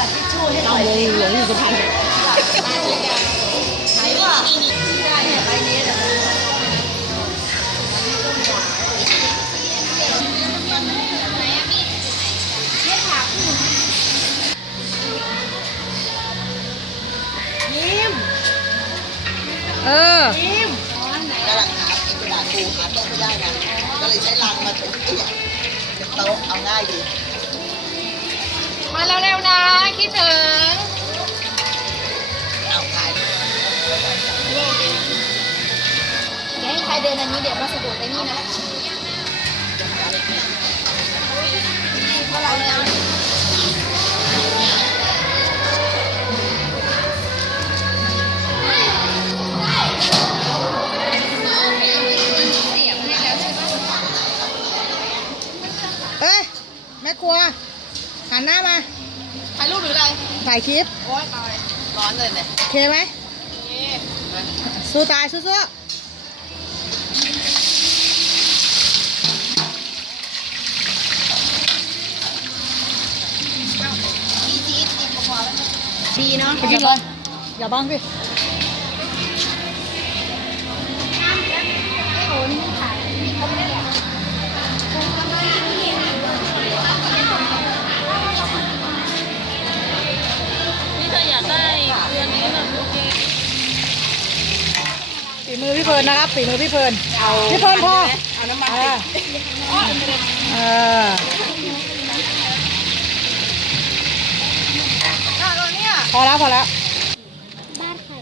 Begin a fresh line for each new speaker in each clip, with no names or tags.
จัดทิชชู่ให้ห
เอา
น่อย
หลงหลงอยู่สุพรรณ
ไหนว่าได้เนี่ยใบนี้เนี่ย
เออ
กำลังหากินกระดาษปูหาโต๊ะไม่ได้นะก็เลยใช้ลังมาเป็นเตี้ยเป็นโต๊ะเอาง่ายดี
มาเร็วๆนะ คิดถึง
เอาขาย
อย่าให้ใครเดินอันนี้เดี๋ยวมาสะดุดไอ้นี่นะ
คลิป
โอ๊ยตายร้อนเลยเนี่ย
โอเคไหมสู้ตายสู้
ดีเนาะ
ๆอย่าบังอ
นนะ
ค
รับฝีมือพี่เพลินพี่เพลินพอ
เอาน้ำมัน
เออเออพอแล้วพอแล้ว
บ้านใคร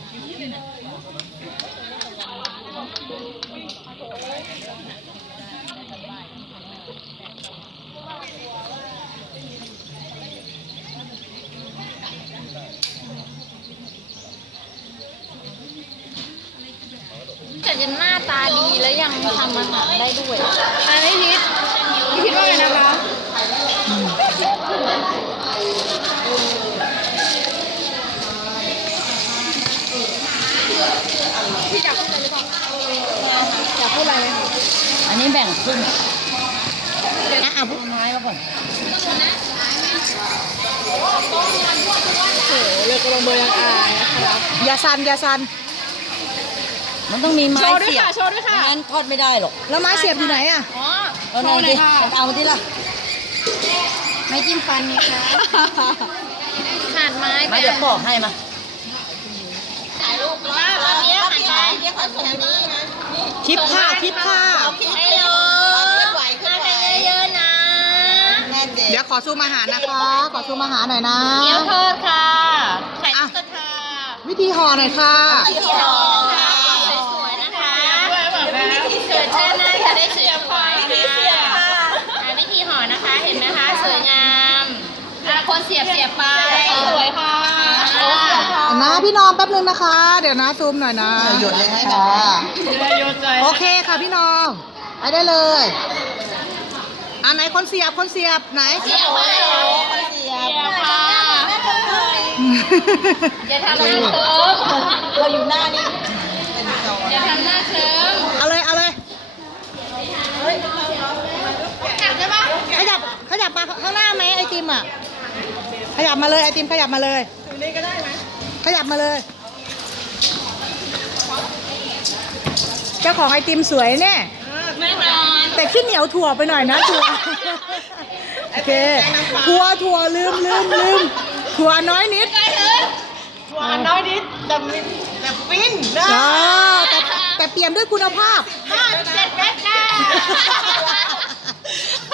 แต่ จะหน้าตาดีแล้วยังทำอาหารได้ด้วยอันนี้พิษพี่คิดว่าไงนะคะ
อยากพูดอะไรไหม
อันนี้แบ่งครึ่ง
อะอะพูด
ไม้มาก่อน
โอ้เลิกกำลังเบอร์ยังอายนะครับอย่าสั่นอย่าสั่น
มันต้องมีไม้
โชว์ด้วย
เสียบ
ค่ะโชว์ด้วยค่ะ
ไม่งั้นทอดไม่ได้หรอก
แล้วไม้เสียบอยู่ไหนอะ
อ๋อ
แล้วนั่นดิเอามาที่ละ
ไม่จิ้มฟันนี่คะขาดไม้ไป
ไม้เดี๋ยวปอกให้มา
ตอนนี้หันไป
เรียกเขาส่งนี้นะ
คลิปค่ะคลิปค่ะ
ฮัลโหล
เคลื่อนไหวเคลื่
มา
อนไหว
กันเยอะๆนะ
แน่นเด็
เดี๋ยวขอซูมอาหารนะคะ ขอซูมอาหารหน่อยนะ
เดี๋ยวทอดค่ะไข่
อะ
ตุ๊กตา
วิธีห่อหน่อยค่ะ
ที่รอค่ะสวยๆนะคะเกิดชาติหน้าจะได้สวยๆค่ะอะวิธีห่อนะคะ เห็นไหมคะ สวยงามอะคนเสี ยบเสียบไปสวยค่ะ
นะพี่นอมแป๊บนึงนะคะ เดี๋ยวนะซูมหน่อยนะ
หยุดเลยให้ค่ะ
โอเคค่ะพี่นอมไปได้เลยอันไหนคนเสียบคนเสียบไหน
เสียบค่ะเสียบค่ะอย่าทำหน้าเคิร์ฟ
เราอยู่หน้านี่เป็นจอ
อย่าทำหน้าเคิร์ฟ
เอาเลยเอาเลย
หักได้ปะ
ขยับขยับมาข้างหน้าไหมไอติมอะ ขยับมาเลยไอติมขยับมาเลยขยับมาเลย เจ้าของไอติมสวยเนี่ย
ไม่นอน
แต่ขี้เหนียวถั่วไปหน่อยนะถั่วโอเคถั่วถั่วลืมลืมลืมถั่วน้อยนิด
หวานน้อยนิดแต่ไม่แต่ฟินนะ
อ๋อแต่แต่เปี่ยมด้วยคุณภาพ
ห้าเจ็ดแปดเก้า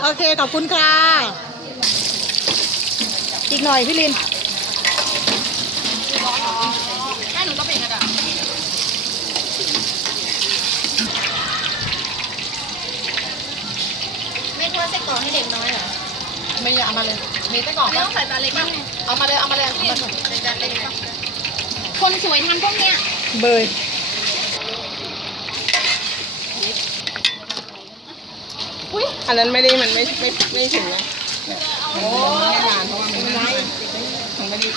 โอเคขอบคุณค่ะ อีกหน่อยพี่ลิน
ให้หนูต้องเป็นกระดาษไม่ทอดไส้กรอกให้เด็กน้อยเหรอ
ไม่อยากเอามาเลยมีไส้กรอก
ไม่ต้องใส่จานเล็กบ้าง
เอามาเลยเอามาเลยเอามาเลย
ใส่จานเล็กบ้างคนสวยทำพวกเนี้ย
เบย
อันนั้นไม่ได้มันไม่ไม่ไม่ถึงนะ โอ้ไม่นานเพราะว่ามันไม่ได้มันไม่ได้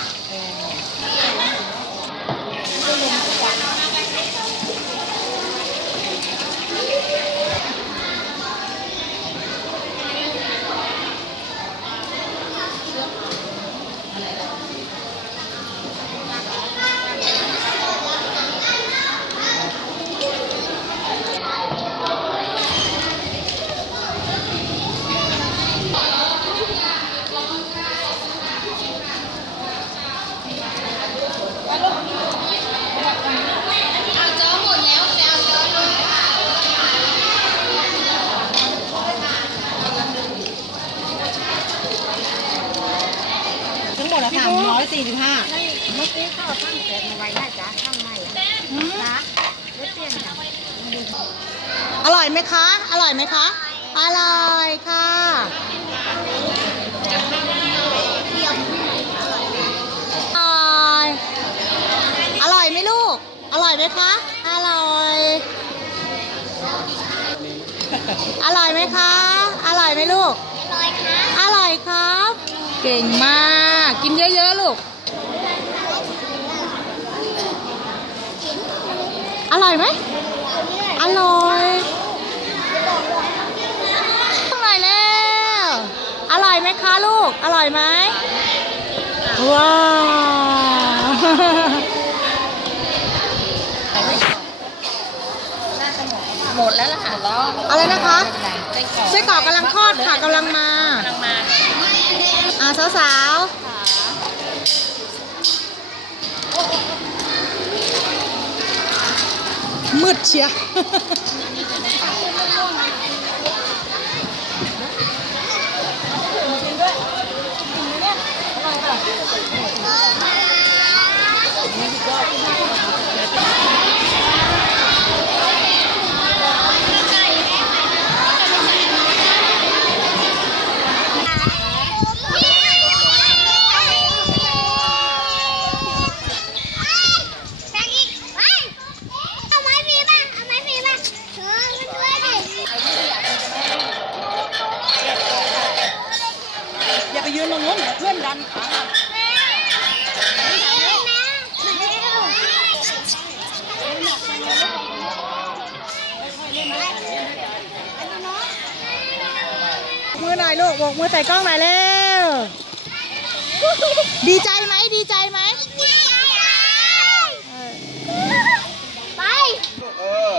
สี่สิบห้าเมื่อกี้ก็ตั้งเสร็จมา
ไว้ได้จ้าข้างในจ้า
ไม่เปลี่ยนจ้า
อร่อยไหมคะ อร่อยไหมคะ อร่อยค่ะ อร่อย อร่อยไหมลูก อร่อยไหมคะ อร่อย อร่อยไหมคะ อร่อยไหมลูก อร่อยค่ะ อร่อยครับ เก่งมาก กินเยอะๆลูก อร่อยไหม อร่อยข้างในแล้ว อร่อยไหมคะลูก อร่อยไหม ว้าว
หมดแล้วล่ะค่ะแล้ว
อะไรนะคะ
ไส้กรอก
ไส้กรอกกำลังทอดค่ะกำลังมา
กำลังมา
อ่าสาวๆ มืดเชีย อย่าไปยืนตรงนู้นเพื่อนดันขา มือหน่อยลูกโบกมือใส่กล้องหน่อยเร็วดีใจไหมดีใจไหม
ไป
เออ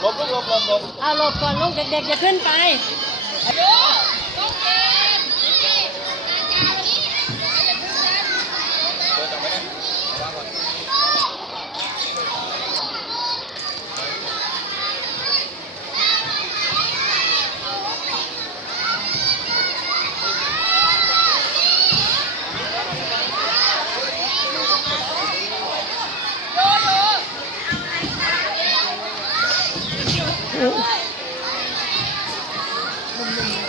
หลบลูกหลบหลบหลบ
เอาหลบก่อนลูกเด็กๆอย่าขึ้นไป
remember.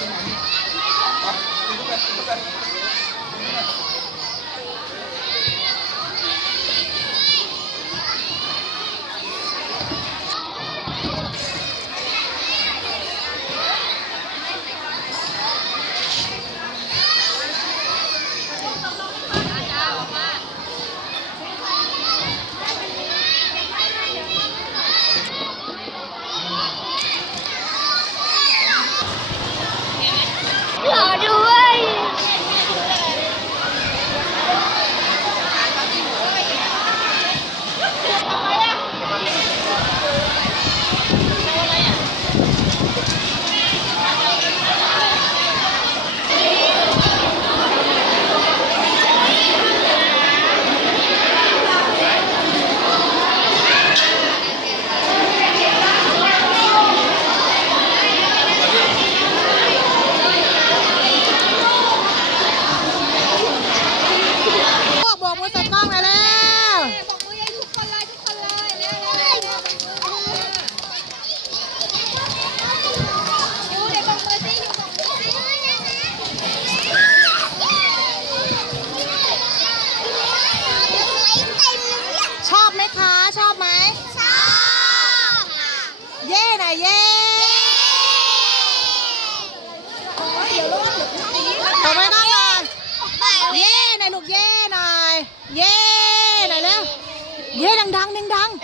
ดังๆ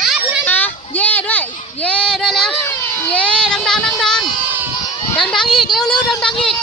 ดังๆอะเย่ด้วย เย่ด้วยเร็วเย่ดังๆดังๆดังๆอีก เร็วๆดังๆอีก